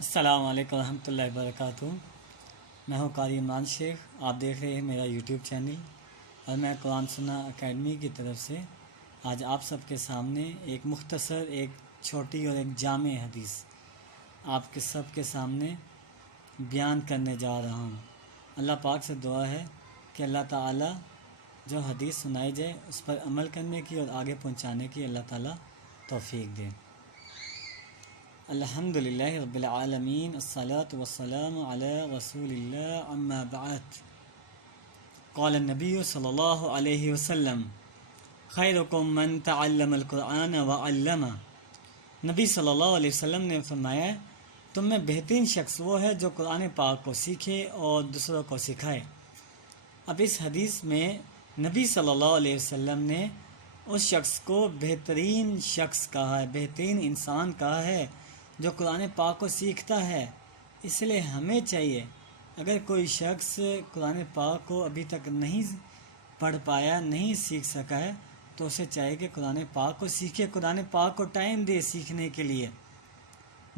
السلام علیکم ورحمۃ اللہ وبرکاتہ۔ میں ہوں قاری عمران شیخ، آپ دیکھ رہے ہیں میرا یوٹیوب چینل، اور میں قرآن سننا اکیڈمی کی طرف سے آج آپ سب کے سامنے ایک مختصر، ایک چھوٹی اور ایک جامع حدیث آپ کے سب کے سامنے بیان کرنے جا رہا ہوں۔ اللہ پاک سے دعا ہے کہ اللہ تعالی جو حدیث سنائی جائے اس پر عمل کرنے کی اور آگے پہنچانے کی اللہ تعالی توفیق دے۔ الحمدللہ رب العالمین، الصلاۃ والسلام علی رسول اللہ، اما بعد۔ قال النبی صلی اللہ علیہ وسلم خیرکم من تعلم القرآن وعلمہ۔ نبی صلی اللہ علیہ وسلم نے فرمایا تم میں بہترین شخص وہ ہے جو قرآن پاک کو سیکھے اور دوسروں کو سکھائے۔ اب اس حدیث میں نبی صلی اللہ علیہ وسلم نے اس شخص کو بہترین شخص کہا ہے، بہترین انسان کہا ہے جو قرآن پاک کو سیکھتا ہے۔ اس لیے ہمیں چاہیے، اگر کوئی شخص قرآن پاک کو ابھی تک نہیں پڑھ پایا، نہیں سیکھ سکا ہے، تو اسے چاہیے کہ قرآن پاک کو سیکھے، قرآن پاک کو ٹائم دے سیکھنے کے لیے۔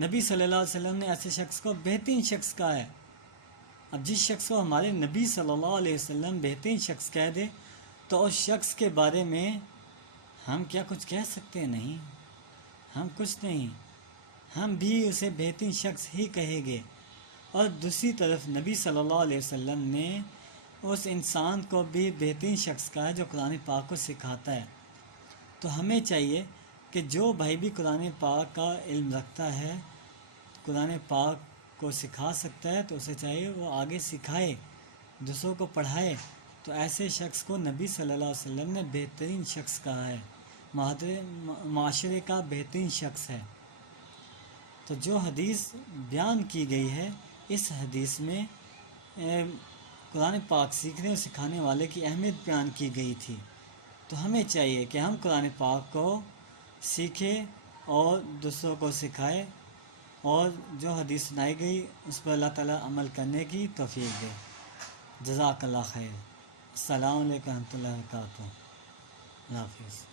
نبی صلی اللہ علیہ وسلم نے ایسے شخص کو بہترین شخص کہا ہے۔ اب جس شخص کو ہمارے نبی صلی اللہ علیہ وسلم بہترین شخص کہہ دے تو اس شخص کے بارے میں ہم کیا کچھ کہہ سکتے ہیں؟ نہیں، ہم کچھ نہیں، ہم بھی اسے بہترین شخص ہی کہیں گے۔ اور دوسری طرف نبی صلی اللہ علیہ وسلم نے اس انسان کو بھی بہترین شخص کہا ہے جو قرآن پاک کو سکھاتا ہے۔ تو ہمیں چاہیے کہ جو بھائی بھی قرآن پاک کا علم رکھتا ہے، قرآن پاک کو سکھا سکتا ہے، تو اسے چاہیے وہ آگے سکھائے، دوسروں کو پڑھائے۔ تو ایسے شخص کو نبی صلی اللہ علیہ وسلم نے بہترین شخص کہا ہے، معاشرے کا بہترین شخص ہے۔ تو جو حدیث بیان کی گئی ہے، اس حدیث میں قرآن پاک سیکھنے اور سکھانے والے کی اہمیت بیان کی گئی تھی۔ تو ہمیں چاہیے کہ ہم قرآن پاک کو سیکھیں اور دوسروں کو سکھائیں، اور جو حدیث سنائی گئی اس پر اللہ تعالیٰ عمل کرنے کی توفیق دے۔ جزاک اللہ خیر۔ السلام علیکم ورحمۃ اللہ وبرکاتہ۔ اللہ حافظ۔